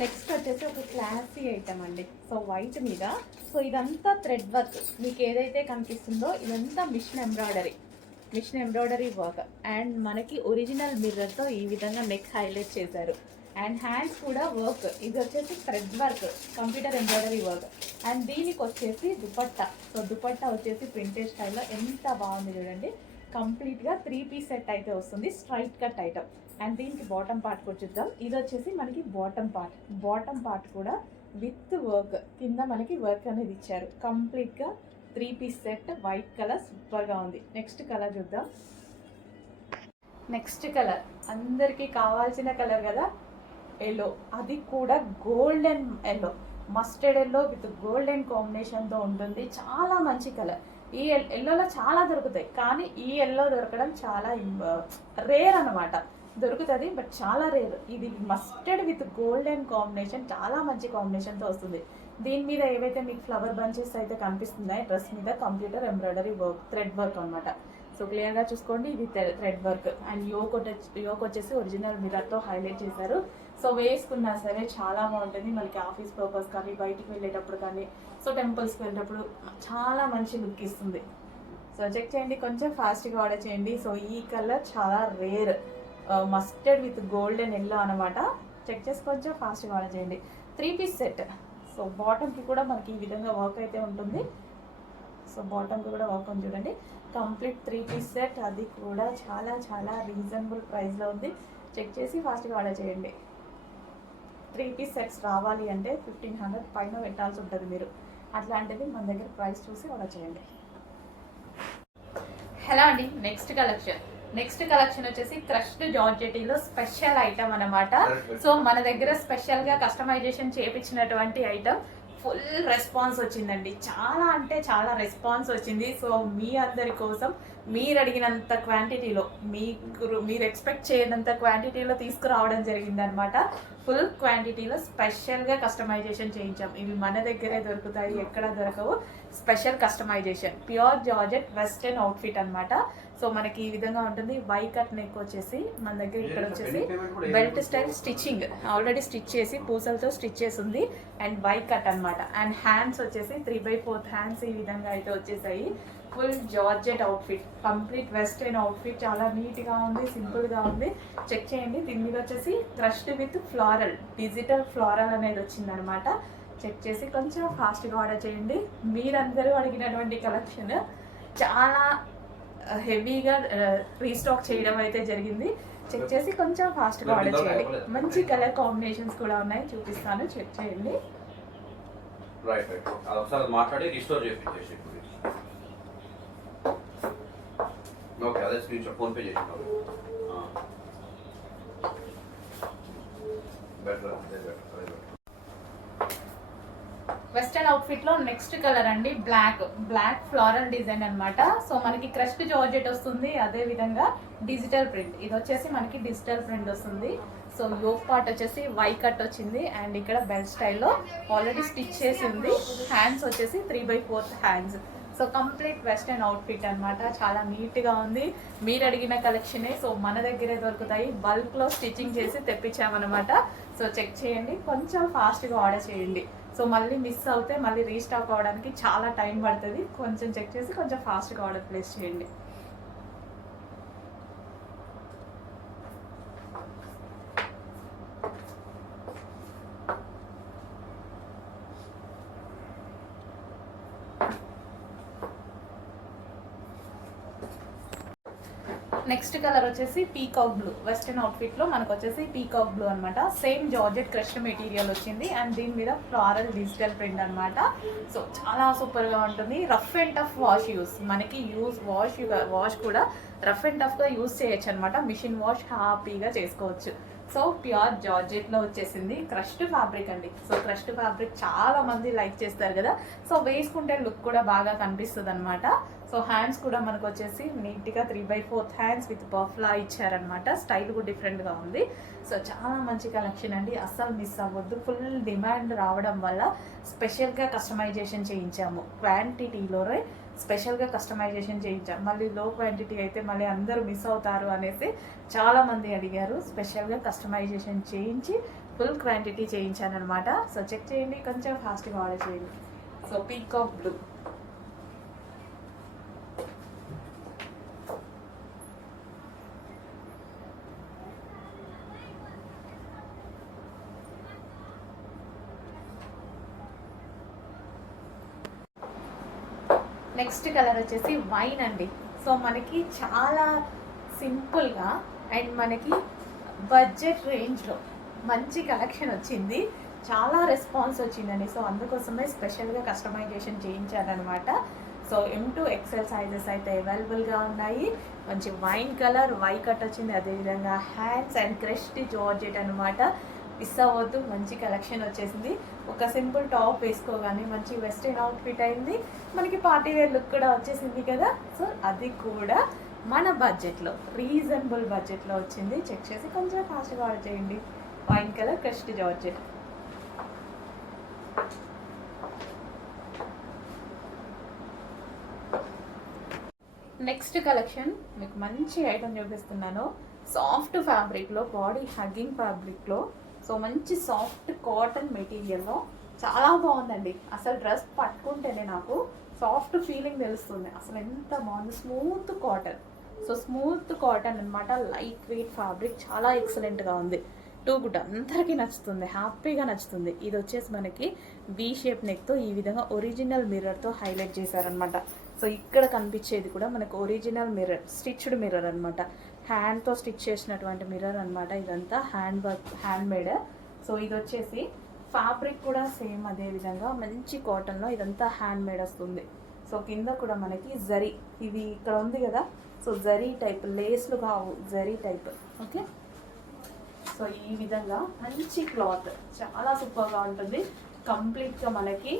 Next వచ్చేసి ఒక classy item అండి. సో వైట్ మీద, సో ఇదంతా థ్రెడ్ వర్క్. మీకు ఏదైతే కనిపిస్తుందో ఇదంతా మిషన్ ఎంబ్రాయిడరీ వర్క్. అండ్ మనకి ఒరిజినల్ మిర్రర్తో ఈ విధంగా నెక్ హైలైట్ చేశారు. అండ్ హ్యాండ్స్ కూడా వర్క్. ఇది వచ్చేసి thread work, computer embroidery work. And దీనికి వచ్చేసి దుపట్టా. సో దుపట్టా వచ్చేసి ప్రింటెడ్ స్టైల్లో ఎంత బాగుంది చూడండి. కంప్లీట్గా 3 పీస్ సెట్ అయితే వస్తుంది, స్ట్రైట్ కట్ ఐటమ్. అండ్ దీనికి బాటమ్ పార్ట్ కూడా చూద్దాం. ఇది వచ్చేసి మనకి బాటమ్ పార్ట్ కూడా విత్ వర్క్, కింద మనకి వర్క్ అనేది ఇచ్చారు. కంప్లీట్గా 3 పీస్ సెట్, వైట్ కలర్ సూపర్గా ఉంది. నెక్స్ట్ కలర్ చూద్దాం. నెక్స్ట్ కలర్ అందరికీ కావాల్సిన కలర్ కదా, ఎల్లో. అది కూడా golden yellow, mustard yellow with golden కాంబినేషన్తో ఉంటుంది. చాలా మంచి కలర్. ఈ ఎల్లోలో చాలా దొరుకుతాయి, కానీ ఈ ఎల్లో దొరకడం చాలా రేర్ అన్నమాట. దొరుకుతుంది బట్ చాలా రేర్. ఇది మస్టర్డ్ విత్ గోల్డెన్ కాంబినేషన్, చాలా మంచి కాంబినేషన్తో వస్తుంది. దీని మీద ఏవైతే మీకు ఫ్లవర్ బంచెస్ అయితే కనిపిస్తున్నాయి, డ్రెస్ మీద computer embroidery work, thread work అనమాట. సో క్లియర్గా చూసుకోండి, ఇది థ్రెడ్ వర్క్. అండ్ యోక్ వచ్చేసి ఒరిజినల్ మిర్రర్తో హైలైట్ చేశారు. సో వేసుకున్నా సరే చాలా బాగుంటుంది. మనకి ఆఫీస్ పర్పస్ కానీ, బయటికి వెళ్ళేటప్పుడు కానీ, సో టెంపుల్స్కి వెళ్ళేటప్పుడు చాలా మంచి లుక్ ఇస్తుంది. సో చెక్ చేయండి, కొంచెం ఫాస్ట్గా ఆర్డర్ చేయండి. సో ఈ కలర్ చాలా rare, mustard with golden yellow అనమాట. చెక్ చేసి కొంచెం ఫాస్ట్గా ఆర్డర్ చేయండి. 3 పీస్ సెట్. సో బాటమ్కి కూడా మనకి ఈ విధంగా వర్క్ అయితే ఉంటుంది. సో బాటమ్కి కూడా వర్క్ ఉంది చూడండి. కంప్లీట్ 3 పీస్ సెట్, అది కూడా చాలా చాలా రీజనబుల్ ప్రైస్లో ఉంది. చెక్ చేసి ఫాస్ట్గా ఆర్డర్ చేయండి. 3 పీస్ సెట్స్ రావాలి అంటే 1500 పైన పెట్టాల్సి ఉంటుంది మీరు. అట్లాంటిది మన దగ్గర ప్రైస్ చూసి ఆర్డర్ చేయండి. హలో అండి, నెక్స్ట్ కలెక్షన్ వచ్చేసి క్రష్డ్ జార్జెటీలో స్పెషల్ ఐటమ్ అనమాట. సో మన దగ్గర స్పెషల్గా కస్టమైజేషన్ చేయించినటువంటి ఐటమ్. ఫుల్ రెస్పాన్స్ వచ్చిందండి, చాలా అంటే చాలా రెస్పాన్స్ వచ్చింది. సో మీ అందరి కోసం మీరు అడిగినంత క్వాంటిటీలో, మీరు ఎక్స్పెక్ట్ చేయనంత క్వాంటిటీలో తీసుకురావడం జరిగిందనమాట. ఫుల్ క్వాంటిటీలో స్పెషల్గా కస్టమైజేషన్ చేయించాం. ఇవి మన దగ్గరే దొరుకుతాయి, ఎక్కడ దొరకవు. Special customization, pure georgette western outfit అనమాట. సో మనకి ఈ విధంగా ఉంటుంది. వై కట్ నెక్ వచ్చేసి మన దగ్గర ఇక్కడ వచ్చేసి belt style stitching, already stitch చేసి పూసలతో స్టిచ్ చేసి ఉంది. అండ్ వై కట్ అనమాట. అండ్ హ్యాండ్స్ వచ్చేసి 3/4 హ్యాండ్స్ ఈ విధంగా అయితే వచ్చేసాయి. Full georgette outfit, complete western outfit. చాలా నీట్గా ఉంది, సింపుల్గా ఉంది. చెక్ చేయండి. దీని మీద వచ్చేసి crushed with floral, digital floral అనేది వచ్చిందనమాట. చెక్ చేసి కొంచెం ఫాస్ట్గా ఆర్డర్ చేయండి. మీరందరూ అడిగినటువంటి కలెక్షన్ చాలా హెవీగా రీస్టాక్ చేయడం అయితే జరిగింది. చెక్ చేసి కొంచెం ఫాస్ట్గా ఆర్డర్ చేయండి. మంచి కలర్ కాంబినేషన్స్ కూడా ఉన్నాయి, చూపిస్తాను. చెక్ చేయండి. మాట్లాడి రిస్టోర్ చేసి ఓకే, అదే స్క్రీన్ షాట్ ఫోన్ పే చేసినారు. వెస్టర్న్ అవుట్ఫిట్ లో నెక్స్ట్ కలర్ అండి, బ్లాక్ ఫ్లోరల్ డిజైన్ అనమాట. సో మనకి క్రష్డ్ జార్జెట్ వస్తుంది, అదే విధంగా డిజిటల్ ప్రింట్. ఇది వచ్చేసి మనకి డిజిటల్ ప్రింట్ వస్తుంది. సో యోక్ పార్ట్ వచ్చేసి వై కట్ వచ్చింది. అండ్ ఇక్కడ బెల్ట్ స్టైల్లో ఆల్రెడీ స్టిచ్ చేసి ఉంది. హ్యాండ్స్ వచ్చేసి 3/4 hands. So complete western outfit అనమాట. చాలా నీట్గా ఉంది. మీరు అడిగిన కలెక్షనే. సో మన దగ్గరే దొరుకుతాయి, బల్క్లో స్టిచ్చింగ్ చేసి తెప్పించామన్నమాట. సో చెక్ చేయండి, కొంచెం ఫాస్ట్గా ఆర్డర్ చేయండి. సో మళ్ళీ మిస్ అవుతే మళ్ళీ రీస్టాక్ అవ్వడానికి చాలా టైం పడుతుంది. కొంచెం చెక్ చేసి కొంచెం ఫాస్ట్గా ఆర్డర్ ప్లేస్ చేయండి. నెక్స్ట్ కలర్ వచ్చేసి పీకాక్ బ్లూ. వెస్టర్న్ అవుట్ఫిట్ లో మనకు వచ్చేసి పీకాక్ బ్లూ అనమాట. సేమ్ జార్జెట్ క్రష్ మెటీరియల్ వచ్చింది. అండ్ దీని మీద ఫ్లారల్ డిజిటల్ ప్రింట్ అనమాట. సో చాలా సూపర్ గా ఉంటుంది. రఫ్ అండ్ టఫ్ యూస్, మనకి వాష్ కూడా రఫ్ అండ్ టఫ్ గా యూస్ చేయొచ్చు అనమాట. మిషన్ వాష్ హ్యాపీగా చేసుకోవచ్చు. సో ప్యూర్ జార్జెట్ లో వచ్చేసింది. క్రష్డ్ ఫ్యాబ్రిక్ అండి. సో క్రష్డ్ ఫ్యాబ్రిక్ చాలా మంది లైక్ చేస్తారు కదా. సో వేసుకుంటే లుక్ కూడా బాగా కనిపిస్తుంది అనమాట. సో హ్యాండ్స్ కూడా మనకు వచ్చేసి నీట్గా 3/4 హ్యాండ్స్ విత్ పఫ్లా ఇచ్చారనమాట. స్టైల్ కూడా డిఫరెంట్గా ఉంది. సో చాలా మంచి కలెక్షన్ అండి, అస్సలు మిస్ అవ్వద్దు. ఫుల్ డిమాండ్ రావడం వల్ల స్పెషల్గా కస్టమైజేషన్ చేయించాము. క్వాంటిటీలోనే స్పెషల్గా కస్టమైజేషన్ చేయించాం. మళ్ళీ లో క్వాంటిటీ అయితే మళ్ళీ అందరూ మిస్ అవుతారు అనేసి చాలామంది అడిగారు. స్పెషల్గా కస్టమైజేషన్ చేయించి ఫుల్ క్వాంటిటీ చేయించాను అనమాట. సో చెక్ చేయండి, కొంచెం ఫాస్ట్గా ఆర్డర్ చేయండి. So peacock blue. Next colour వచ్చేసి వైన్ అండి. సో మనకి చాలా సింపుల్గా అండ్ మనకి బడ్జెట్ రేంజ్లో మంచి కలెక్షన్ వచ్చింది. చాలా రెస్పాన్స్ వచ్చిందండి. సో అందుకోసమే స్పెషల్గా కస్టమైజేషన్ చేయించారనమాట. సో M2 XL సైజెస్ అయితే అవైలబుల్గా ఉన్నాయి. మంచి వైన్ కలర్, వై కట్ వచ్చింది. అదేవిధంగా హ్యాండ్స్ అండ్ క్రష్డ్ జార్జెట్ అనమాట. మిస్ అవ్వద్దు, మంచి కలెక్షన్ వచ్చేసింది. ఒక సింపుల్ టాప్ వేసుకోగానే మంచి వెస్ట్రన్ అవుట్ఫిట్ అయింది. మనకి పార్టీ వేర్ లుక్ కూడా వచ్చేసింది కదా. సో అది కూడా మన బడ్జెట్లో, రీజనబుల్ బడ్జెట్లో వచ్చింది. చెక్ చేసి కొంచెం ఫాస్ట్గా ఆర్డర్ చేయండి. Wine colour, crushed georgette. Next collection మీకు మంచి ఐటమ్ చూపిస్తున్నాను. సాఫ్ట్ ఫ్యాబ్రిక్లో, బాడీ హగ్గింగ్ ఫ్యాబ్రిక్లో, సో మంచి సాఫ్ట్ కాటన్ మెటీరియల్లో చాలా బాగుందండి. అసలు డ్రెస్ పట్టుకుంటేనే నాకు సాఫ్ట్ ఫీలింగ్ తెలుస్తుంది. అసలు ఎంత బాగుంది. Smooth cotton. So smooth cotton అనమాట. లైట్ వెయిట్ ఫ్యాబ్రిక్, చాలా ఎక్సలెంట్గా ఉంది. టూ గుడ్, అందరికీ నచ్చుతుంది, హ్యాపీగా నచ్చుతుంది. ఇది వచ్చేసి మనకి వి షేప్ నెక్తో ఈ విధంగా ఒరిజినల్ మిర్రర్తో హైలైట్ చేశారనమాట. సో ఇక్కడ కనిపించేది కూడా మనకు ఒరిజినల్ మిర్రర్, స్టిచ్డ్ మిర్రర్ అనమాట. హ్యాండ్తో స్టిచ్ చేసినటువంటి మిర్రర్ అనమాట. ఇదంతా hand work, hand made. So ఇది వచ్చేసి ఫ్యాబ్రిక్ కూడా సేమ్ అదే విధంగా మంచి కాటన్లో ఇదంతా హ్యాండ్ మేడ్ వస్తుంది. సో కింద కూడా మనకి జరీ, ఇది ఇక్కడ ఉంది కదా, సో జరీ టైప్, లేస్లు కావు, జరీ టైప్. ఓకే, సో ఈ విధంగా మంచి క్లాత్, చాలా సూపర్గా ఉంటుంది. కంప్లీట్గా మనకి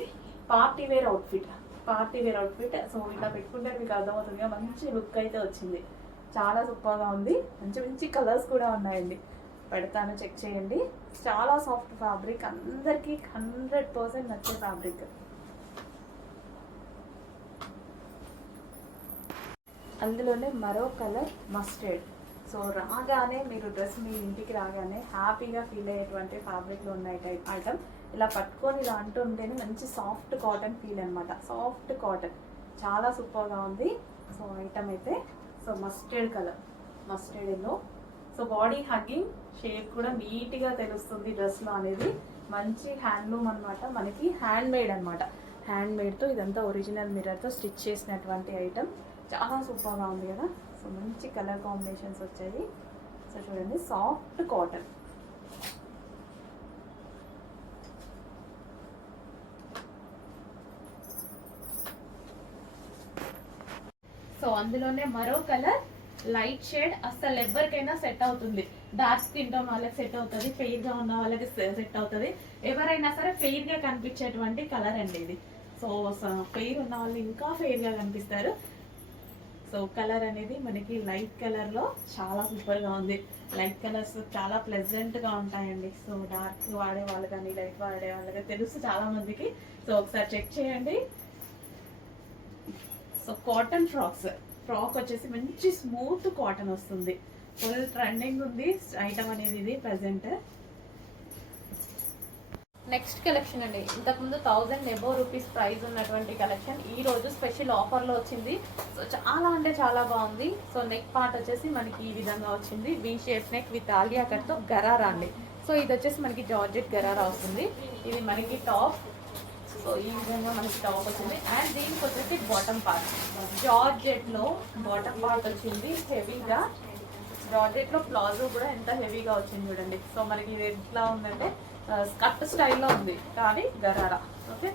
party wear outfit, party wear outfit. So ఇలా పెట్టుకుంటే మీకు అర్థమవుతుందిగా, మంచి లుక్ అయితే వచ్చింది. చాలా సూపర్గా ఉంది. మంచి మంచి కలర్స్ కూడా ఉన్నాయండి. పెడతాను, చెక్ చేయండి. చాలా సాఫ్ట్ ఫ్యాబ్రిక్, అందరికీ 100% నచ్చే ఫ్యాబ్రిక్. అందులోనే మరో కలర్ మస్టర్డ్. సో రాగానే మీరు డ్రెస్ మీ ఇంటికి రాగానే హ్యాపీగా ఫీల్ అయ్యేటువంటి ఫ్యాబ్రిక్లో ఉన్న ఐటమ్. ఇలా పట్టుకొని ఇలా అంటుంటేనే మంచి సాఫ్ట్ కాటన్ ఫీల్ అనమాట. సాఫ్ట్ కాటన్, చాలా సూపర్గా ఉంది. సో ఐటమ్ అయితే so mustard colour, mustard yellow. So body hugging shape కూడా నీట్గా తెలుస్తుంది డ్రెస్లో అనేది. మంచి హ్యాండ్లూమ్ అనమాట, మనకి హ్యాండ్ మేడ్ అనమాట. హ్యాండ్ మేడ్తో ఇదంతా ఒరిజినల్ మిర్రర్తో స్టిచ్ చేసినటువంటి ఐటమ్. చాలా సూపర్గా ఉంది కదా. సో మంచి కలర్ కాంబినేషన్స్ వచ్చాయి. సో చూడండి, సాఫ్ట్ కాటన్. సో అందులోనే మరో కలర్ లైట్ షేడ్, అసలు ఎవరికైనా సెట్ అవుతుంది. డార్క్ స్కిన్ టోన్ వాళ్ళకి సెట్ అవుతుంది, ఫెయిర్గా ఉన్న వాళ్ళకి సెట్ అవుతుంది. ఎవరైనా సరే ఫెయిర్గా కనిపించేటువంటి కలర్ అండి ఇది. సో ఫెయిర్ ఉన్న వాళ్ళు ఇంకా ఫెయిర్గా కనిపిస్తారు. సో కలర్ అనేది మనకి లైట్ కలర్లో చాలా సూపర్గా ఉంది. లైట్ కలర్స్ చాలా ప్లెజెంట్గా ఉంటాయండి. సో డార్క్ వాడే వాళ్ళు కానీ లైట్ వాడే వాళ్ళు కానీ తెలుసు చాలామందికి. సో ఒకసారి చెక్ చేయండి. సో కాటన్ ఫ్రాక్ వచ్చేసి మంచి స్మూత్ కాటన్ వస్తుంది. ఫుల్ ట్రెండింగ్ ఉంది ఐటమ్ అనేది ఇది ప్రజెంట్. నెక్స్ట్ కలెక్షన్ అండి. ఇంతకుముందు 1000 అబోవ్ రూపీస్ ప్రైస్ ఉన్నటువంటి కలెక్షన్ ఈ రోజు స్పెషల్ ఆఫర్లో వచ్చింది. సో చాలా అంటే చాలా బాగుంది. సో నెక్ పార్ట్ వచ్చేసి మనకి ఈ విధంగా వచ్చింది. V shape neck with Alia కట్తో గరారా అండి. సో ఇది వచ్చేసి మనకి జార్జెట్ గరారా వస్తుంది. ఇది మనకి టాప్. సో ఈ విధంగా మనకి టాప్ వచ్చింది. అండ్ దీనికి వచ్చేసి బాటమ్ పార్ట్, జార్జెట్లో బాటమ్ పార్ట్ వచ్చింది హెవీగా. జార్జెట్లో ప్లాజో కూడా ఎంత హెవీగా వచ్చింది చూడండి. సో మనకి ఇది ఎట్లా ఉందంటే స్కర్ట్ స్టైల్లో ఉంది కానీ గరారా. ఓకే,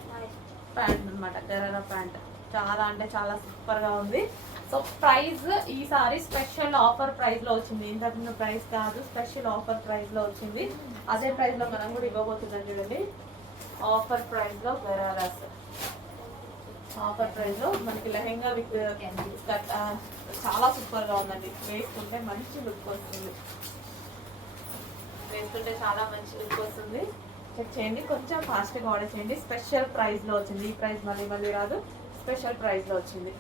ప్యాంట్ అనమాట, గరారా ప్యాంట్. చాలా అంటే చాలా సూపర్గా ఉంది. సో ప్రైస్ ఈసారి స్పెషల్ ఆఫర్ ప్రైస్లో వచ్చింది. ఇంతకుముందు ప్రైస్ కాదు, స్పెషల్ ఆఫర్ ప్రైస్లో వచ్చింది. అదే ప్రైస్లో మనం కూడా ఇవ్వబోతున్నాం చూడండి. ఆఫర్ ప్రైస్లో గరారాస్, ఆఫర్ ప్రైస్లో మనకి లెహెంగా విత్ స్కర్ట్ చాలా సూపర్గా ఉందండి. వేసుకుంటే మంచి లుక్ వస్తుంది, వేసుకుంటే చాలా మంచి లుక్ వస్తుంది. చెక్ చేయండి, కొంచెం ఫాస్ట్గా ఆర్డర్ చేయండి. స్పెషల్ ప్రైస్లో వచ్చింది. ఈ ప్రైస్ మళ్ళీ మళ్ళీ రాదు, స్పెషల్ ప్రైస్లో వచ్చింది.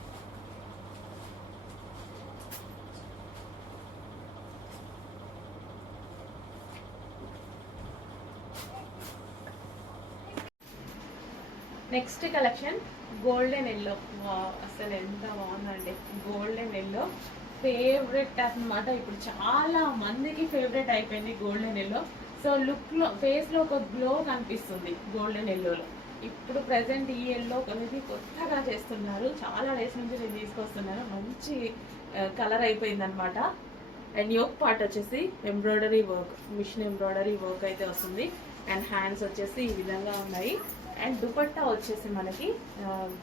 Next collection golden yellow. అసలు ఎంత బాగుందండి. గోల్డెన్ ఎల్లో ఫేవరెట్ అన్నమాట. ఇప్పుడు చాలా మందికి ఫేవరెట్ అయిపోయింది గోల్డెన్ ఎల్లో. సో లుక్లో ఫేస్లో ఒక గ్లో కనిపిస్తుంది గోల్డెన్ ఎల్లోలో. ఇప్పుడు ప్రజెంట్ ఈ ఎల్లో అనేది కొత్తగా చేస్తున్నారు. చాలా డేస్ నుంచి నేను తీసుకొస్తున్నాను. మంచి కలర్ అయిపోయింది అనమాట. అండ్ యోక్ పార్ట్ వచ్చేసి embroidery work, machine embroidery work అయితే వస్తుంది. అండ్ హ్యాండ్స్ వచ్చేసి ఈ విధంగా ఉన్నాయి. అండ్ దుపట్టా వచ్చేసి మనకి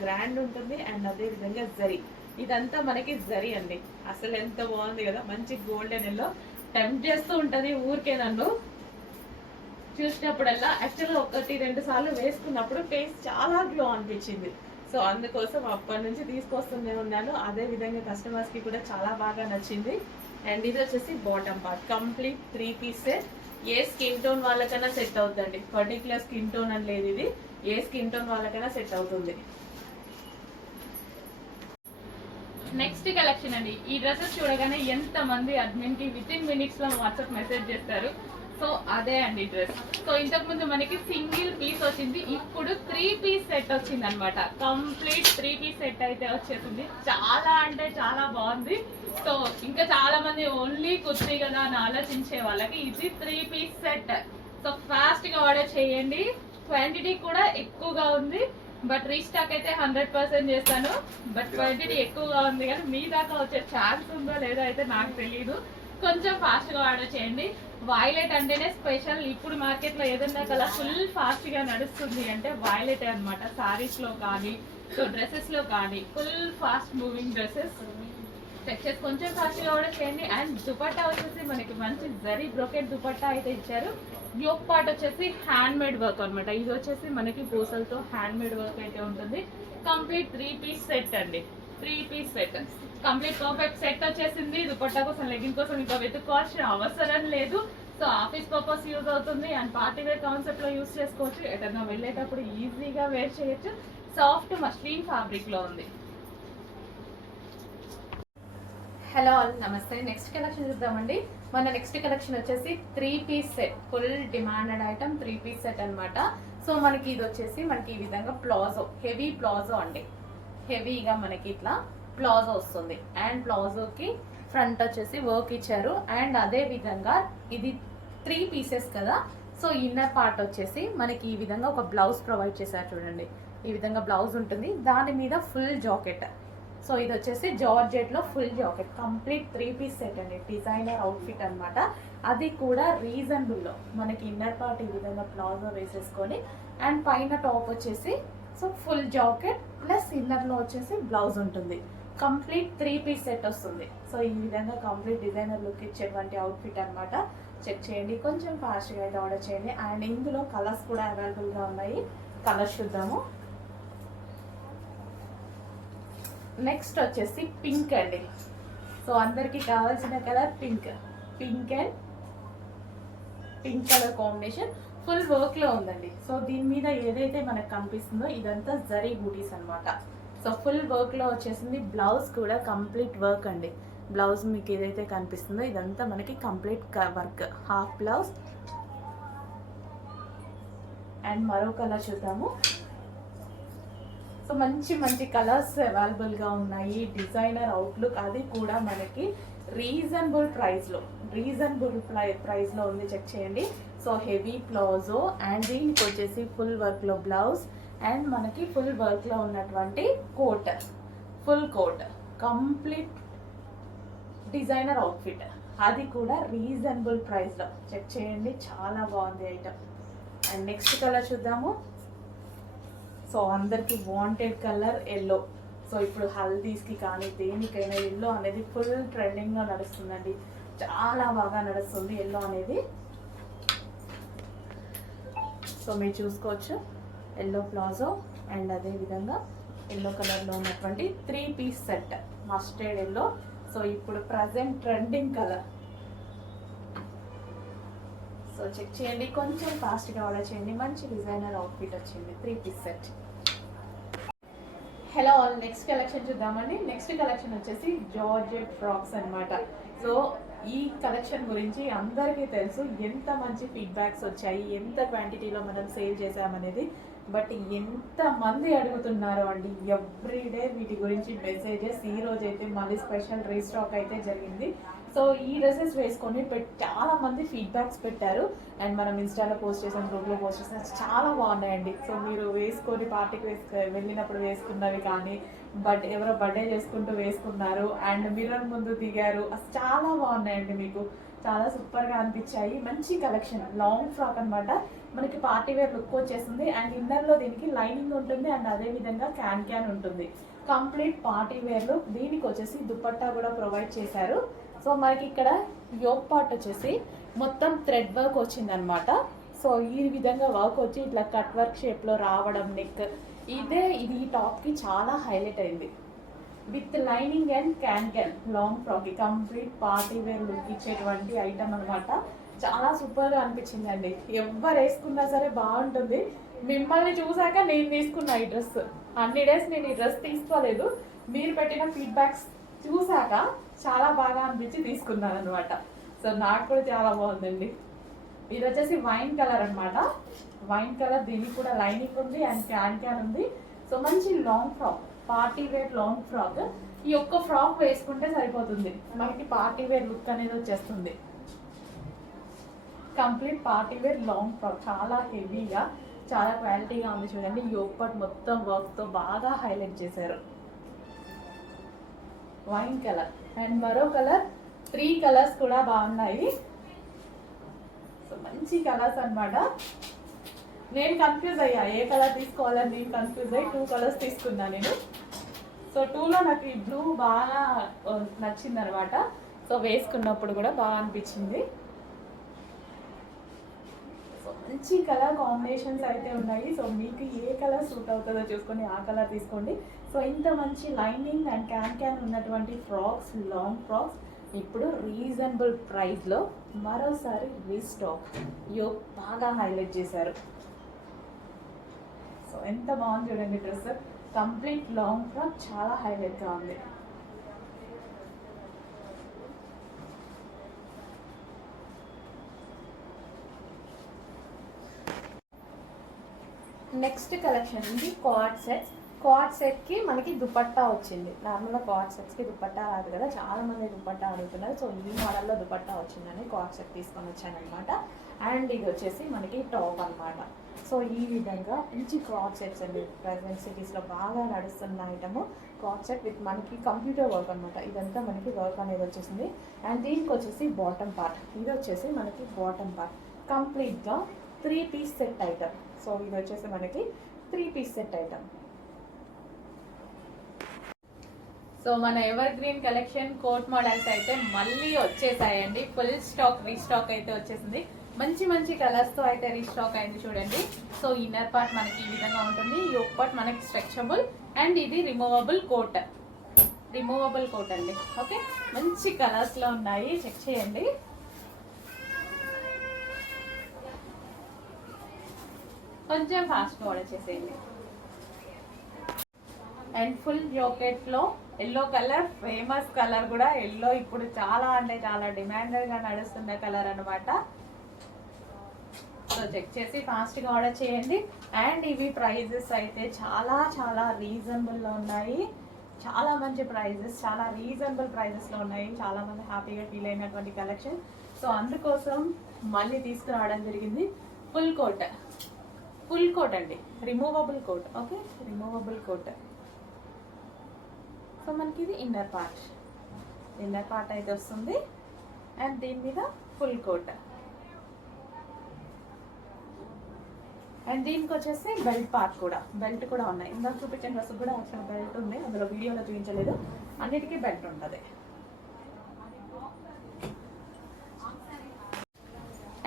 గ్రాండ్ ఉంటుంది. అండ్ అదే విధంగా జరీ, ఇదంతా మనకి జరీ అండి. అసలు ఎంత బాగుంది కదా, మంచి గోల్డెన్ ఎల్లో. టెంప్ట్ చేస్తూ ఉంటుంది ఊరికే నన్ను చూసినప్పుడల్లా. యాక్చువల్గా 1-2 సార్లు వేసుకున్నప్పుడు ఫేస్ చాలా గ్లో అనిపించింది. సో అందుకోసం అప్పటి నుంచి తీసుకొస్తూనే ఉన్నాను. అదే విధంగా కస్టమర్స్కి కూడా చాలా బాగా నచ్చింది. అండ్ ఇది వచ్చేసి bottom part, complete 3 piece set. ఏ స్కిన్ టోన్ వాళ్ళకైనా సెట్ అవుతుందండి. పర్టికులర్ స్కిన్ టోన్ అని లేదు, ఇది ఏ స్కిన్ టోన్ వాళ్ళకైనా సెట్ అవుతుంది. నెక్స్ట్ కలెక్షన్ అండి. ఈ డ్రెస్సెస్ చూడగానే ఎంత మంది అడ్మిన్ కి వితిన్ మినిట్స్ లో వాట్సాప్ మెసేజ్ చేస్తారు. సో అదే అండి డ్రెస్. సో ఇంతకు ముందు మనకి సింగిల్ పీస్ వచ్చింది, ఇప్పుడు 3 పీస్ సెట్ వచ్చింది అనమాట. కంప్లీట్ 3 పీస్ సెట్ అయితే వచ్చేసింది. చాలా అంటే చాలా బాగుంది. సో ఇంకా చాలా మంది ఓన్లీ కుర్తీ కదా అని ఆలోచించే వాళ్ళకి ఇది 3 పీస్ సెట్. సో ఫాస్ట్ గా ఆర్డర్ చేయండి. క్వాంటిటీ కూడా ఎక్కువగా ఉంది. బట్ రీస్టాక్ అయితే 100% చేస్తాను. బట్ క్వాంటిటీ ఎక్కువగా ఉంది కానీ మీ దాకా వచ్చే ఛాన్స్ ఉందో లేదో అయితే నాకు తెలియదు. కొంచెం ఫాస్ట్ గా ఆర్డర్ చేయండి. వైలెట్ అంటేనే స్పెషల్. ఇప్పుడు మార్కెట్ లో ఏదన్నా కలర్ ఫుల్ ఫాస్ట్ గా నడుస్తుంది అంటే వైలెట్ అనమాట. సారీస్ లో కానీ, సో డ్రెస్సెస్ లో కానీ full fast moving dresses. Textures కొంచెం ఫాస్ట్ గా ఆర్డర్ చేయండి. అండ్ దుపట్టా వచ్చేసి మనకి మంచి జరీ బ్రోకెట్ దుపట్టా అయితే ఇచ్చారు. యోక్ పార్ట్ వచ్చేసి హ్యాండ్ మేడ్ వర్క్ అనమాట. ఇది వచ్చేసి మనకి పూసలతో హ్యాండ్ మేడ్ వర్క్ అయితే ఉంటుంది. కంప్లీట్ 3 పీస్ సెట్ అండి. 3 piece set complete perfect set వచ్చేసింది. దుపట్టా కోసం, లెగ్గింగ్ కోసం ఇంకా వెతుక్కోవాల్సిన అవసరం లేదు. సో ఆఫీస్ పర్పస్ యూజ్ అవుతుంది. అండ్ పార్టీ వేర్ కాన్సెప్ట్ లో యూజ్ చేసుకోవచ్చు. ఎటన్నా వెళ్ళేటప్పుడు ఈజీగా వేర్ చేయొచ్చు. సాఫ్ట్ మస్లిన్ ఫ్యాబ్రిక్ లో ఉంది. హలో ఆల్, నమస్తే. నెక్స్ట్ కలెక్షన్ చూద్దామండి. మన నెక్స్ట్ కలెక్షన్ వచ్చేసి 3 piece set, full demanded item 3 piece set అనమాట. సో మనకి ఇది వచ్చేసి మనకి ఈ విధంగా ప్లాజో, హెవీ ప్లాజో అండి. హెవీగా మనకి ఇట్లా ప్లాజో వస్తుంది. అండ్ ప్లాజోకి ఫ్రంట్ వచ్చేసి వర్క్ ఇచ్చారు. అండ్ అదే విధంగా ఇది 3 పీసెస్ కదా. సో ఇన్నర్ పార్ట్ వచ్చేసి మనకి ఈ విధంగా ఒక బ్లౌజ్ ప్రొవైడ్ చేశారు. చూడండి, ఈ విధంగా బ్లౌజ్ ఉంటుంది. దాని మీద ఫుల్ జాకెట్. సో ఇది వచ్చేసి జార్జెట్ లో full jacket. Complete 3 piece set అండి. డిజైనర్ అవుట్ఫిట్ అనమాట. అది కూడా రీజనబుల్ లో మనకి ఇన్నర్ పార్ట్ ఈ విధంగా ప్లాజో వేసేసుకొని అండ్ పైన టాప్ వచ్చేసి so full jacket plus inner లో వచ్చేసి బ్లౌజ్ ఉంటుంది. కంప్లీట్ 3 పీస్ సెట్ వస్తుంది. సో ఈ విధంగా కంప్లీట్ డిజైనర్ లుక్ ఇచ్చేటువంటి అవుట్ఫిట్ అనమాట. చెక్ చేయండి, కొంచెం ఫాస్ట్గా అయితే ఆర్డర్ చేయండి. అండ్ ఇందులో కలర్స్ కూడా అవైలబుల్గా ఉన్నాయి. కలర్స్ చూద్దాము. నెక్స్ట్ వచ్చేసి పింక్ అండి. సో అందరికి కావాల్సిన colour pink. Pink and pink colour combination full work లో ఉందండి. సో దీని మీద ఏదైతే మనకు కనిపిస్తుందో ఇదంతా జరీ బూటీస్ అనమాట. సో ఫుల్ వర్క్ లో వచ్చేసింది. బ్లౌజ్ కూడా కంప్లీట్ వర్క్ అండి. బ్లౌజ్ మీకు ఏదైతే కనిపిస్తుందో ఇదంతా మనకి complete work. Half blouse. And మరో కలర్ చూద్దాము. సో మంచి మంచి కలర్స్ అవైలబుల్గా ఉన్నాయి. డిజైనర్ అవుట్లుక్, అది కూడా మనకి రీజనబుల్ ప్రైస్లో ఉంది. చెక్ చేయండి. సో హెవీ ప్లాజో అండ్ దీనికి వచ్చేసి ఫుల్ వర్క్లో బ్లౌజ్ అండ్ మనకి ఫుల్ వర్క్లో ఉన్నటువంటి coat, full coat, complete designer outfit, అది కూడా రీజనబుల్ ప్రైస్లో. చెక్ చేయండి, చాలా బాగుంది ఐటమ్. అండ్ నెక్స్ట్ కలర్ చూద్దాము. సో అందరికి వాంటెడ్ కలర్ ఎల్లో. సో ఇప్పుడు హల్దీస్కి కానీ దేనికైనా ఎల్లో అనేది ఫుల్ ట్రెండింగ్గా నడుస్తుందండి. చాలా బాగా నడుస్తుంది ఎల్లో అనేది. సో మీరు చూసుకోవచ్చు, ఎల్లో ప్లాజో అండ్ అదే విధంగా ఎల్లో కలర్లో ఉన్నటువంటి 3 piece set mustard yellow. So ఇప్పుడు present trending colour. So check చేయండి, కొంచెం ఫాస్ట్గా ఆర్డర్ చేయండి. మంచి డిజైనర్ అవుట్ఫిట్ వచ్చింది 3 piece set. Hello all, next collection చూద్దామండి. నెక్స్ట్ కలెక్షన్ వచ్చేసి జార్జెట్ ఫ్రాక్స్ అనమాట. సో ఈ కలెక్షన్ గురించి అందరికీ తెలుసు, ఎంత మంచి ఫీడ్బ్యాక్స్ వచ్చాయి, ఎంత క్వాంటిటీలో మనం సేల్ చేసామనేది. బట్ ఎంత మంది అడుగుతున్నారు అండి ఎవ్రీడే వీటి గురించి మెసేజెస్. ఈ రోజు అయితే మళ్ళీ స్పెషల్ రీస్టాక్ అయితే జరిగింది. సో ఈ డ్రెస్సెస్ వేసుకొని చాలా మంది ఫీడ్బ్యాక్స్ పెట్టారు. అండ్ మనం ఇన్స్టాలో పోస్ట్ చేసాం, గ్రూప్లో పోస్ట్ చేసాం, చాలా బాగున్నాయండి. సో మీరు వేసుకొని పార్టీకి వెళ్ళినప్పుడు వేసుకున్నవి కానీ, బట్ ఎవరో బర్త్డే చేసుకుంటూ వేసుకున్నారు అండ్ మిర్రర్ ముందు దిగారు, అసలు చాలా బాగున్నాయండి. మీకు చాలా సూపర్గా అనిపించాయి. మంచి కలెక్షన్, లాంగ్ ఫ్రాక్ అనమాట. మనకి పార్టీ వేర్ లుక్ వచ్చేస్తుంది అండ్ ఇన్నర్లో దీనికి లైనింగ్ ఉంటుంది అండ్ అదే విధంగా క్యాన్ ఉంటుంది. Complete party wear look. దీనికి వచ్చేసి దుపట్టా కూడా ప్రొవైడ్ చేశారు. సో మనకి ఇక్కడ యోక్ పార్ట్ వచ్చేసి మొత్తం థ్రెడ్ వర్క్ వచ్చిందనమాట. సో ఈ విధంగా వర్క్ వచ్చి ఇట్లా కట్ వర్క్ షేప్లో రావడం, నెక్ ఇది ఈ టాప్కి చాలా హైలైట్ అయింది. With lining and can long frock, complete party wear look ఇచ్చేటువంటి ఐటమ్ అనమాట. చాలా సూపర్గా అనిపించింది అండి. ఎవరు వేసుకున్నా సరే బాగుంటుంది. మిమ్మల్ని చూసాక నేను తీసుకున్నా ఈ డ్రెస్. అన్ని డేస్ నేను ఈ డ్రెస్ తీసుకోలేదు, మీరు పెట్టిన ఫీడ్బ్యాక్స్ చూసాక చాలా బాగా అనిపించి తీసుకున్నాను అనమాట. సో నాకు కూడా చాలా బాగుందండి. ఇది వచ్చేసి వైన్ కలర్ అనమాట. వైన్ కలర్, దీనికి కూడా లైనింగ్ ఉంది అండ్ క్యాన్ ఉంది. సో మంచి long frock, party wear long frock. ఈ ఒక్క ఫ్రాక్ వేసుకుంటే సరిపోతుంది, మనకి పార్టీ వేర్ లుక్ అనేది వచ్చేస్తుంది. Complete party wear long frock, చాలా హెవీగా, చాలా క్వాలిటీగా ఉంది. చూడండి, యోక్ పార్ట్ మొత్తం వర్క్తో బాగా హైలైట్ చేశారు. వైన్ కలర్ అండ్ మరో కలర్, 3 కలర్స్ కూడా బాగున్నాయి. సో మంచి కలర్స్ అనమాట. నేను కన్ఫ్యూజ్ అయ్యా ఏ కలర్ తీసుకోవాలని, నేను కన్ఫ్యూజ్ అయ్యి 2 కలర్స్ తీసుకున్నా నేను. సో 2లో నాకు ఈ బ్లూ బాగా నచ్చింది అనమాట. సో వేసుకున్నప్పుడు కూడా బాగా అనిపించింది. సో మంచి కలర్ కాంబినేషన్స్ అయితే ఉన్నాయి. సో మీకు ఏ కలర్ సూట్ అవుతుందో చూసుకొని ఆ కలర్ తీసుకోండి. సో ఇంత మంచి లైనింగ్ అండ్ క్యాన్ ఉన్నటువంటి ఫ్రాక్స్, లాంగ్ ఫ్రాక్స్ ఇప్పుడు రీజనబుల్ ప్రైస్లో మరోసారి రీస్టాక్. యోక్ బాగా హైలైట్ చేశారు. సో ఎంత బాగుంది చూడండి డ్రెస్. కంప్లీట్ లాంగ్ ఫ్రాక్ చాలా హైలైట్గా ఉంది. నెక్స్ట్ కలెక్షన్ ఇది కార్డ్ సెట్స్. కార్డ్ సెట్కి మనకి దుపట్టా వచ్చింది. నార్మల్గా కార్డ్ సెట్స్కి దుపట్టా రాదు కదా, చాలా మంది దుపట్టా అడుగుతున్నారు. సో ఈ మోడల్లో దుపట్టా వచ్చిందని కార్డ్ సెట్ తీసుకొని వచ్చాను అనమాట. అండ్ ఇది వచ్చేసి మనకి టాప్ అనమాట. సో ఈ విధంగా మంచి కార్డ్ సెట్స్ అండి. ప్రెసెంట్ సిటీస్లో బాగా నడుస్తున్న ఐటమ్ కార్డ్ సెట్ విత్ మనకి కంప్యూటర్ వర్క్ అనమాట. ఇదంతా మనకి వర్క్ అనేది వచ్చేసింది. అండ్ దీనికి వచ్చేసి బాటమ్ పార్ట్, ఇది వచ్చేసి మనకి బాటమ్ పార్ట్ కంప్లీట్గా 3 పీస్ సెట్ ఐటమ్. సో ఇది వచ్చేసి మనకి 3 పీస్ సెట్ ఐటమ్. సో మన evergreen collection coat models అయితే మళ్ళీ వచ్చేసాయండి. ఫుల్ స్టాక్ రీస్టాక్ అయితే వచ్చేసింది. మంచి మంచి కలర్స్తో అయితే రీస్టాక్ అయింది చూడండి. సో ఇన్నర్ పార్ట్ మనకి ఈ విధంగా ఉంటుంది. యోక్ పార్ట్ మనకి స్ట్రెచబుల్ అండ్ ఇది రిమూవబుల్ కోట్ అండి. ఓకే, మంచి కలర్స్లో ఉన్నాయి, చెక్ చేయండి. కొంచెం ఫాస్ట్గా ఆర్డర్ చేసేయండి. అండ్ ఫుల్ జాకెట్లో ఎల్లో కలర్, ఫేమస్ కలర్ కూడా. ఎల్లో ఇప్పుడు చాలా అంటే చాలా డిమాండెడ్గా నడుస్తున్న కలర్ అనమాట. సో చెక్ చేసి ఫాస్ట్గా ఆర్డర్ చేయండి. అండ్ ఇవి ప్రైజెస్ అయితే చాలా చాలా రీజనబుల్లో ఉన్నాయి. చాలా మంచి ప్రైజెస్, చాలా రీజనబుల్ ప్రైజెస్లో ఉన్నాయి. చాలామంది హ్యాపీగా ఫీల్ అయినటువంటి కలెక్షన్. సో అందుకోసం మళ్ళీ తీసుకురావడం జరిగింది. ఫుల్ కోట్ అండి, removable coat. Okay, removable coat. So మనకి ఇది ఇన్నర్ పార్ట్ అయితే వస్తుంది. అండ్ దీని మీద ఫుల్ కోట్. అండ్ దీనికి వచ్చేసి బెల్ట్ కూడా ఉన్నాయి. ఇందాక చూపించిన డ్రెస్ కూడా అసలు బెల్ట్ ఉంది, అందులో వీడియోలో చూపించలేదు. అన్నిటికీ బెల్ట్ ఉంటుంది.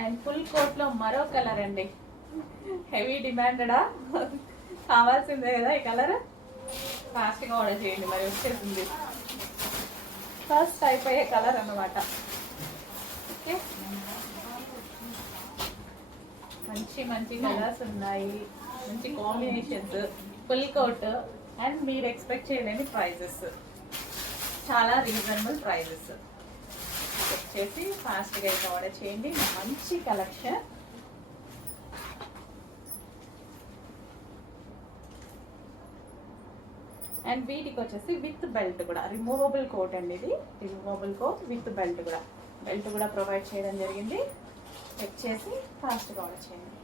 అండ్ ఫుల్ కోట్లో మరో కలర్ అండి, హెవీ డిమాండెడా, కావాల్సిందే కదా ఈ కలర్. ఫాస్ట్గా ఆర్డర్ చేయండి, మరి వచ్చేసింది. ఫస్ట్ అయిపోయే కలర్ అన్నమాట. ఓకే, మంచి మంచి కలర్స్ ఉన్నాయి, మంచి కాంబినేషన్స్, ఫుల్ కోట్. అండ్ మీరు ఎక్స్పెక్ట్ చేయలేని ప్రైజెస్, చాలా రీజనబుల్ ప్రైజెస్. చెక్ చేసి ఫాస్ట్గా అయితే ఆర్డర్ చేయండి. మంచి కలెక్షన్. అండ్ వీటికి వచ్చేసి విత్ బెల్ట్ కూడా, రిమూవబుల్ కోట్ అండి ఇది, రిమూవబుల్ కోట్ విత్ బెల్ట్ కూడా ప్రొవైడ్ చేయడం జరిగింది. చెక్ చేసి ఫాస్ట్గా ఆర్డర్ చేయండి.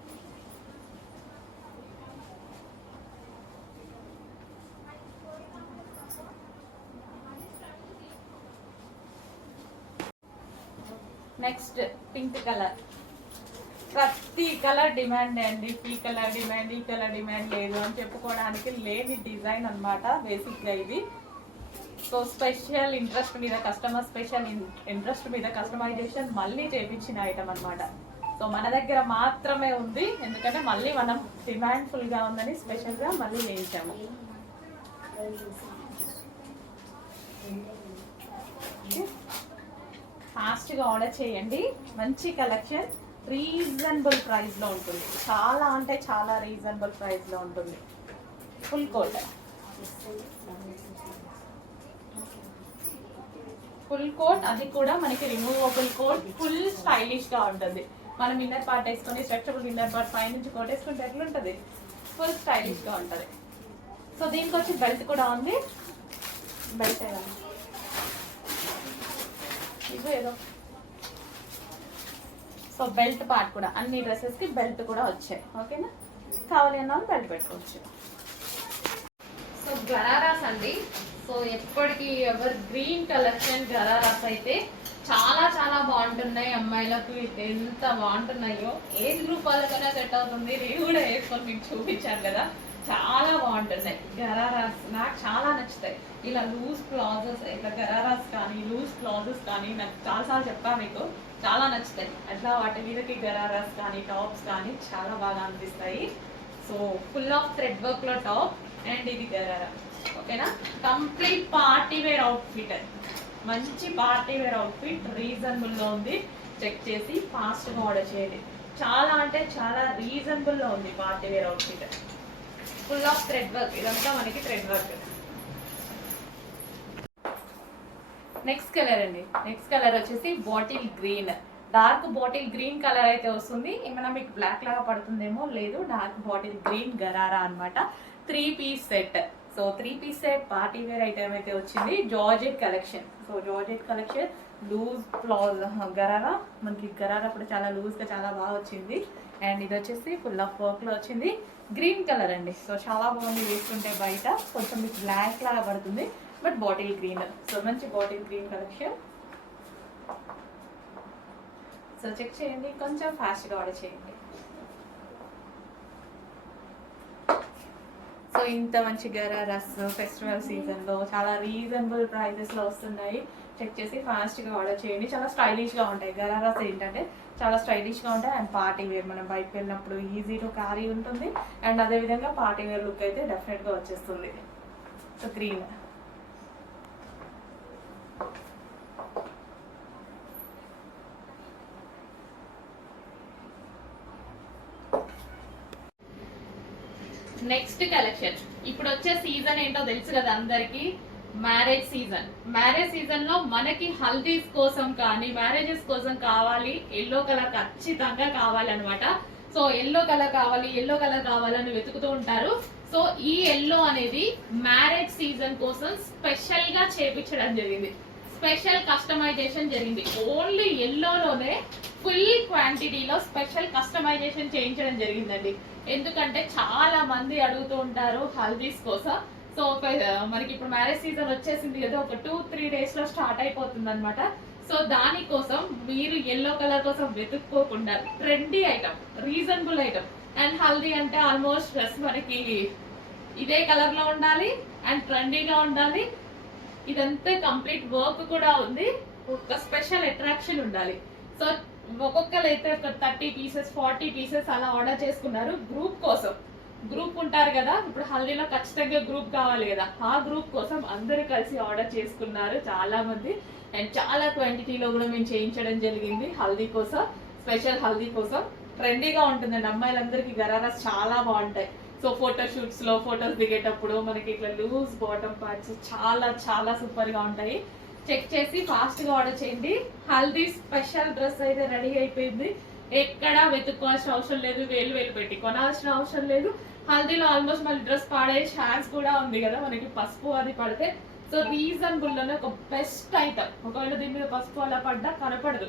Next pink colour. ప్రతి కలర్ డిమాండ్ అండి. ఈ కలర్ డిమాండ్, ఈ కలర్ డిమాండ్ లేదు అని చెప్పుకోవడానికి లేని డిజైన్ అన్నమాట బేసిక్గా ఇది. సో స్పెషల్ ఇంట్రెస్ట్ మీద కస్టమర్ స్పెషల్ ఇంట్రెస్ట్ మీద కస్టమైజేషన్ మళ్ళీ చేయించిన ఐటమ్ అన్నమాట. సో మన దగ్గర మాత్రమే ఉంది, ఎందుకంటే మళ్ళీ మనం డిమాండ్ఫుల్గా ఉందని స్పెషల్గా మళ్ళీ చేయించాము. ఫాస్ట్గా ఆర్డర్ చేయండి. మంచి కలెక్షన్, రీజనబుల్ ప్రైస్లో ఉంటుంది. చాలా అంటే చాలా రీజనబుల్ ప్రైస్లో ఉంటుంది. ఫుల్ కోట్, ఫుల్ కోట్, అది కూడా మనకి రిమూవబుల్ కోట్. ఫుల్ స్టైలిష్గా ఉంటుంది. మనం ఇన్నర్ పార్ట్ వేసుకొని స్ట్రెచబుల్ ఇన్నర్ పార్ట్ పై నుంచి కోట్ వేసుకుంటే ఎట్లుంటుంది, ఫుల్ స్టైలిష్గా ఉంటుంది. సో దీనికి వచ్చి బెల్ట్ కూడా ఉంది. బెల్ట్ ఏదో సో బెల్ట్ పార్ట్ కూడా, అన్ని డ్రెస్సెస్కి బెల్ట్ కూడా వచ్చాయి. ఓకేనా, కావాలి అన్న బెల్ట్ పెట్టుకోవచ్చు. సో గరారాస్ అండి. సో ఎప్పటికీ ఎవర్ గ్రీన్ కలెక్షన్ గరారాస్ అయితే చాలా చాలా బాగుంటున్నాయి. అమ్మాయిలకు ఎంత బాగుంటున్నాయో, ఏజ్ గ్రూప్ వాళ్ళకైనా సెట్ అవుతుంది. నేను కూడా వేసుకొని మీకు చూపించాను కదా, చాలా బాగుంటున్నాయి గరారాస్. నాకు చాలా నచ్చుతాయి. ఇలా లూజ్ ప్లాజెస్, ఇట్లా గరారాస్ కానీ లూజ్ ప్లాజెస్ కానీ నాకు చాలాసార్లు చెప్పాను మీకు, చాలా నచ్చుతాయి. అట్లా వాటి మీదకి గరారాస్ కానీ టాప్స్ కానీ చాలా బాగా అనిపిస్తాయి. So full of thread work లో టాప్ అండ్ ఇది గరారా. ఓకేనా, కంప్లీట్ పార్టీ వేర్ అవుట్ఫిట్, మంచి పార్టీ వేర్ అవుట్ఫిట్, రీజనబుల్ లో ఉంది. చెక్ చేసి ఫాస్ట్ గా ఆర్డర్ చేయండి. చాలా అంటే చాలా రీజనబుల్ లో ఉంది party wear outfit. Full of thread work, ఇదంతా మనకి థ్రెడ్ వర్క్. నెక్స్ట్ కలర్ అండి. నెక్స్ట్ కలర్ వచ్చేసి bottle green, dark bottle green colour అయితే వస్తుంది. ఏమైనా మీకు బ్లాక్ లాగా పడుతుందేమో, లేదు, డార్క్ బాటిల్ గ్రీన్ గరారా అన్నమాట. 3 piece set. So 3 piece set party wear item అయితే వచ్చింది. Georgette collection. So georgette collection, loose palazzo gharara. మనకి గరారా కూడా చాలా లూజ్గా చాలా బాగా వచ్చింది. అండ్ ఇది వచ్చేసి ఫుల్ ఆఫ్ వర్క్లో వచ్చింది. గ్రీన్ కలర్ అండి. సో చాలా బాగుంది వేసుకుంటే. బయట కొంచెం మీకు బ్లాక్ లాగా పడుతుంది, బట్ బాటిల్ గ్రీన్. సో మంచి bottle green collection. So check చేయండి, కొంచెం ఫాస్ట్గా ఆర్డర్ చేయండి. సో ఇంత మంచి గరారాస్ ఫెస్టివల్ సీజన్లో చాలా రీజనబుల్ ప్రైజెస్లో వస్తున్నాయి. చెక్ చేసి ఫాస్ట్గా ఆర్డర్ చేయండి. చాలా స్టైలిష్గా ఉంటాయి గరారాస్. ఏంటంటే చాలా స్టైలిష్గా ఉంటాయి అండ్ పార్టీ వేర్, మనం బయటకు వెళ్ళినప్పుడు ఈజీ టు క్యారీ ఉంటుంది. అండ్ అదేవిధంగా పార్టీ వేర్ లుక్ అయితే డెఫినెట్గా వచ్చేస్తుంది. So green. Next collection. ఇప్పుడు వచ్చే సీజన్ ఏంటో తెలుసు కదా అందరికి, మ్యారేజ్ సీజన్. మ్యారేజ్ సీజన్ లో మనకి హల్దీస్ కోసం కానీ మ్యారేజెస్ కోసం కావాలి, ఎల్లో కలర్ ఖచ్చితంగా కావాలన్నమాట. సో ఎల్లో కలర్ కావాలి, ఎల్లో కలర్ కావాలని వెతుకుతూ ఉంటారు. సో ఈ ఎల్లో అనేది మ్యారేజ్ సీజన్ కోసం స్పెషల్ గా చేపించడం జరిగింది. స్పెషల్ కస్టమైజేషన్ జరిగింది. ఓన్లీ ఎల్లోలోనే ఫుల్ క్వాంటిటీలో స్పెషల్ కస్టమైజేషన్ చేయించడం జరిగిందండి. ఎందుకంటే చాలా మంది అడుగుతూ ఉంటారు హల్దీస్ కోసం. సో మనకి ఇప్పుడు మ్యారేజ్ సీజన్ వచ్చేసింది కదా, ఒక 2-3 డేస్ లో స్టార్ట్ అయిపోతుంది అనమాట. సో దానికోసం మీరు ఎల్లో కలర్ కోసం వెతుక్కోకుండా trendy item, reasonable item. And haldi అంటే ఆల్మోస్ట్ డ్రెస్ మనకి ఇదే కలర్ లో ఉండాలి అండ్ ట్రెండీగా ఉండాలి. ఇదంతా కంప్లీట్ వర్క్ కూడా ఉంది, ఒక స్పెషల్ అట్రాక్షన్ ఉండాలి. సో ఒక్కొక్కరు అయితే ఒక 30 పీసెస్ 40 పీసెస్ అలా ఆర్డర్ చేసుకున్నారు గ్రూప్ కోసం. గ్రూప్ ఉంటారు కదా, ఇప్పుడు హల్దీలో ఖచ్చితంగా గ్రూప్ కావాలి కదా, ఆ గ్రూప్ కోసం అందరూ కలిసి ఆర్డర్ చేసుకున్నారు చాలా మంది. అండ్ చాలా క్వాంటిటీలో కూడా మేము చేయించడం జరిగింది హల్దీ కోసం, స్పెషల్ హల్దీ కోసం. ట్రెండీగా ఉంటుందండి, అమ్మాయిలందరికీ గరారాస్ చాలా బాగుంటాయి. సో ఫోటో షూట్స్ లో ఫొటోస్ దిగేటప్పుడు మనకి ఇట్లా లూజ్ బాటమ్ పార్ట్స్ చాలా చాలా సూపర్ గా ఉంటాయి. చెక్ చేసి ఫాస్ట్గా ఆర్డర్ చేయండి. హల్దీ స్పెషల్ డ్రెస్ అయితే రెడీ అయిపోయింది. ఎక్కడా వెతుక్కోవాల్సిన అవసరం లేదు, వేలు పెట్టి కొనాల్సిన అవసరం లేదు. హల్దీలో ఆల్మోస్ట్ మళ్ళీ డ్రెస్ పాడే ఛాన్స్ కూడా ఉంది కదా మనకి, పసుపు అది పడితే. సో రీజనబుల్లోనే ఒక బెస్ట్ ఐటమ్. ఒకవేళ దీని మీద పసుపు అలా పడ్డా కనపడదు.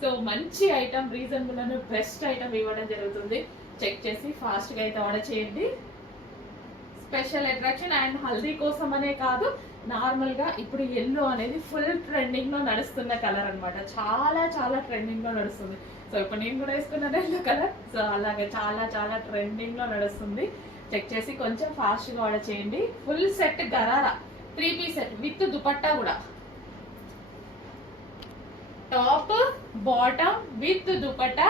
సో మంచి ఐటమ్, రీజనబుల్లోనే బెస్ట్ ఐటమ్ ఇవ్వడం జరుగుతుంది. చెక్ చేసి ఫాస్ట్గా అయితే ఆర్డర్ చేయండి. స్పెషల్ అట్రాక్షన్ అండ్ హల్దీ కోసం అనే కాదు, నార్మల్గా ఇప్పుడు ఎల్లో అనేది ఫుల్ ట్రెండింగ్లో నడుస్తున్న కలర్ అనమాట. చాలా చాలా ట్రెండింగ్లో నడుస్తుంది. సో ఇప్పుడు నేను కూడా వేసుకున్నాను ఎల్లో కలర్. సో అలాగే చాలా చాలా ట్రెండింగ్లో నడుస్తుంది. చెక్ చేసి కొంచెం ఫాస్ట్గా ఆర్డర్ చేయండి. Full set gharara 3 piece set with dupatta కూడా, top bottom with dupatta.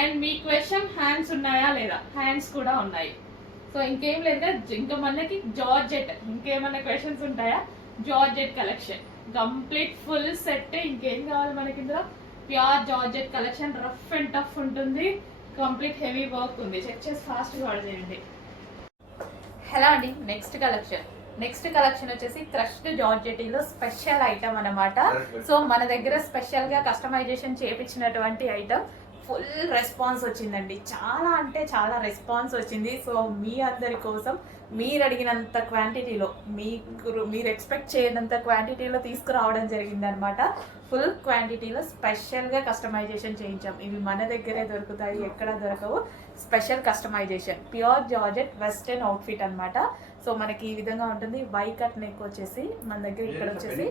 And మీ క్వశ్చన్ హ్యాండ్స్ ఉన్నాయా లేదా? హ్యాండ్స్ కూడా ఉన్నాయి. సో ఇంకేం లేదు కదా, ఇంకా మనకి జార్జెట్, ఇంకేమన్నా క్వశ్చన్స్ ఉంటాయా? Georgette collection complete full set. ఇంకేం కావాలి మనకి ఇందులో? Pure georgette collection, rough and tough ఉంటుంది, కంప్లీట్ హెవీ వర్క్ ఉంది. చెక్ చేసి ఫాస్ట్గా ఆర్డర్ చేయండి. హలో అండి, నెక్స్ట్ కలెక్షన్ వచ్చేసి క్రష్డ్ జార్జెటీలో స్పెషల్ ఐటమ్ అన్నమాట. సో మన దగ్గర స్పెషల్ గా కస్టమైజేషన్ చేపించినటువంటి ఐటమ్. ఫుల్ రెస్పాన్స్ వచ్చిందండి, చాలా అంటే చాలా రెస్పాన్స్ వచ్చింది. సో మీ అందరి కోసం మీరు అడిగినంత క్వాంటిటీలో, మీరు ఎక్స్పెక్ట్ చేయనంత క్వాంటిటీలో తీసుకురావడం జరిగింది అనమాట. ఫుల్ క్వాంటిటీలో స్పెషల్గా కస్టమైజేషన్ చేయించాం. ఇవి మన దగ్గరే దొరుకుతాయి, ఎక్కడ దొరకవు. Special customization, pure georgette western outfit అనమాట. సో మనకి ఈ విధంగా ఉంటుంది. వై కట్ నెక్ వచ్చేసి మన దగ్గర ఇక్కడ వచ్చేసి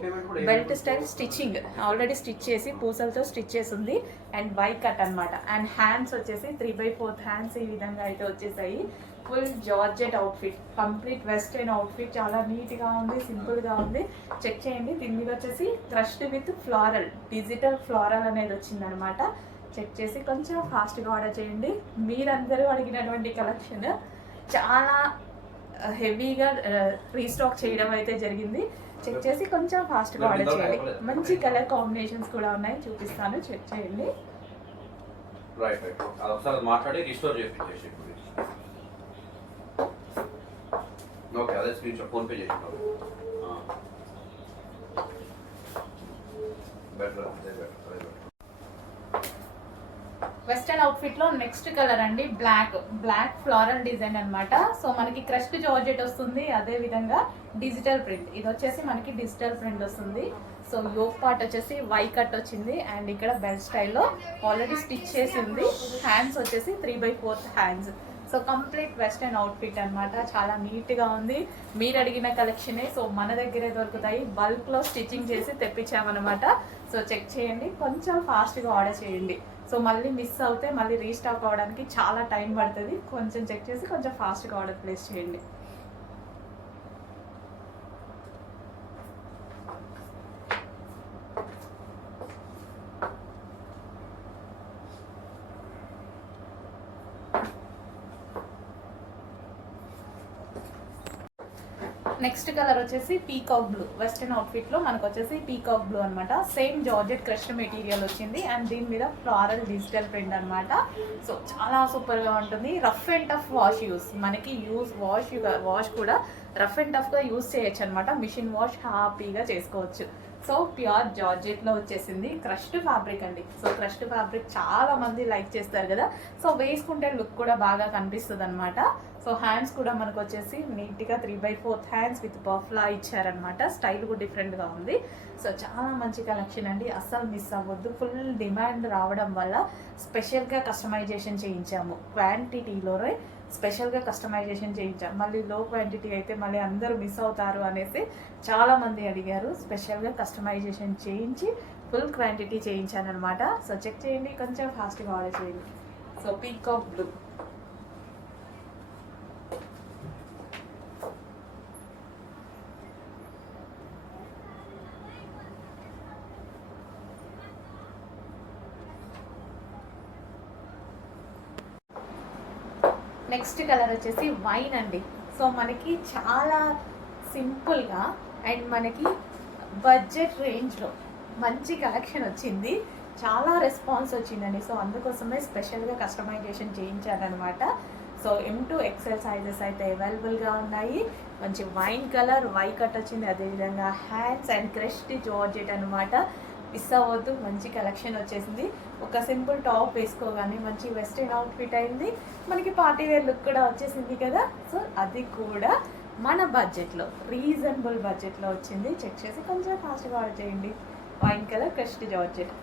belt style stitching already stitch చేసి పూసలతో స్టిచ్ చేసి ఉంది. అండ్ వై కట్ అనమాట. అండ్ హ్యాండ్స్ వచ్చేసి 3/4 హ్యాండ్స్ ఈ విధంగా అయితే వచ్చేసాయి. Full georgette outfit, complete western outfit. చాలా నీట్గా ఉంది, సింపుల్గా ఉంది. చెక్ చేయండి. దీని మీద వచ్చేసి crushed with floral, digital floral అనేది వచ్చిందనమాట. చెక్ చేసి కొంచెం ఫాస్ట్గా ఆర్డర్ చేయండి. మీరందరూ అడిగినటువంటి కలెక్షన్ చాలా హెవీగా రీస్టాక్ చేయడం అయితే జరిగింది. చెక్ చేసి కొంచెం ఫాస్ట్గా ఆర్డర్ చేయండి. మంచి కలర్ కాంబినేషన్స్ కూడా ఉన్నాయి, చూపిస్తాను. చెక్ చేయండి. రైట్ ఒకసారి మాట్లాడి రిస్టోర్ చేయించేసి. ఓకే, అదే స్క్రీన్ షాట్ ఫోన్ పే చేసినావు. బెటర్ అదే బెటర్. వెస్టర్న్ అవుట్ఫిట్ లో నెక్స్ట్ కలర్ అండి, బ్లాక్ ఫ్లోరల్ డిజైన్ అన్నమాట. సో మనకి క్రష్డ్ జార్జెట్ వస్తుంది, అదే విధంగా డిజిటల్ ప్రింట్. ఇది వచ్చేసి మనకి డిజిటల్ ప్రింట్ వస్తుంది. సో యోక్ పార్ట్ వచ్చేసి వై కట్ వచ్చింది. అండ్ ఇక్కడ బెల్ట్ స్టైల్లో ఆల్రెడీ స్టిచ్ చేసి ఉంది. హ్యాండ్స్ వచ్చేసి 3/4 hands. So complete western outfit అనమాట. చాలా నీట్గా ఉంది. మీరు అడిగిన కలెక్షనే. సో మన దగ్గరే దొరుకుతాయి. బల్క్లో స్టిచ్చింగ్ చేసి తెప్పించామన్నమాట. సో చెక్ చేయండి, కొంచెం ఫాస్ట్గా ఆర్డర్ చేయండి. సో మళ్ళీ మిస్ అవుతే మళ్ళీ రీస్టాక్ అవ్వడానికి చాలా టైం పడుతుంది. కొంచెం చెక్ చేసి కొంచెం ఫాస్ట్గా ఆర్డర్ ప్లేస్ చేయండి. నెక్స్ట్ కలర్ వచ్చేసి పీకాక్ బ్లూ. వెస్టర్న్ అవుట్ఫిట్ లో మనకు వచ్చేసి పీకాక్ బ్లూ అనమాట. సేమ్ జార్జెట్ క్రష్డ్ మెటీరియల్ వచ్చింది. అండ్ దీని మీద ఫ్లోరల్ డిజిటల్ ప్రింట్ అనమాట. సో చాలా సూపర్ గా ఉంటుంది. రఫ్ అండ్ టఫ్ వాష్ మనకి వాష్ కూడా రఫ్ అండ్ టఫ్ గా యూస్ చేయొచ్చు అనమాట. మిషన్ వాష్ హ్యాపీగా చేసుకోవచ్చు. సో ప్యూర్ జార్జెట్ లో వచ్చేసింది. క్రష్డ్ ఫ్యాబ్రిక్ అండి. సో క్రష్డ్ ఫ్యాబ్రిక్ చాలా మంది లైక్ చేస్తారు కదా. సో వేసుకుంటే లుక్ కూడా బాగా కనిపిస్తుంది అనమాట. సో హ్యాండ్స్ కూడా మనకు వచ్చేసి నీట్గా 3/4 హ్యాండ్స్ విత్ పఫ్లా ఇచ్చారనమాట. స్టైల్ కూడా డిఫరెంట్గా ఉంది. సో చాలా మంచి కలెక్షన్ అండి, అస్సలు మిస్ అవ్వద్దు. ఫుల్ డిమాండ్ రావడం వల్ల స్పెషల్గా కస్టమైజేషన్ చేయించాము. క్వాంటిటీలోనే స్పెషల్గా కస్టమైజేషన్ చేయించాము. మళ్ళీ లో క్వాంటిటీ అయితే మళ్ళీ అందరూ మిస్ అవుతారు అనేసి చాలామంది అడిగారు. స్పెషల్గా కస్టమైజేషన్ చేయించి ఫుల్ క్వాంటిటీ చేయించాను అనమాట. సో చెక్ చేయండి, కొంచెం ఫాస్ట్గా ఆర్డర్ చేయండి. So peacock blue. Next colour వచ్చేసి వైన్ అండి. సో మనకి చాలా సింపుల్గా అండ్ మనకి బడ్జెట్ రేంజ్లో మంచి కలెక్షన్ వచ్చింది. చాలా రెస్పాన్స్ వచ్చిందండి. సో అందుకోసమే స్పెషల్గా కస్టమైజేషన్ చేయించానమాట. సో M2 XL సైజెస్ అయితే అవైలబుల్గా ఉన్నాయి. మంచి వైన్ కలర్ వై కట్ వచ్చింది, అదేవిధంగా హ్యాండ్స్ అండ్ క్రష్డ్ జార్జెట్ అనమాట. మిస్ అవ్వద్దు, మంచి కలెక్షన్ వచ్చేసింది. ఒక సింపుల్ టాప్ వేసుకోగానే మంచి వెస్ట్రన్ అవుట్ఫిట్ అయింది, మనకి పార్టీ వేర్ లుక్ కూడా వచ్చేసింది కదా. సో అది కూడా మన బడ్జెట్లో, రీజనబుల్ బడ్జెట్లో వచ్చింది. చెక్ చేసి కొంచెం ఫాస్ట్గా ఆర్డర్ చేయండి. Wine colour crushed georgette.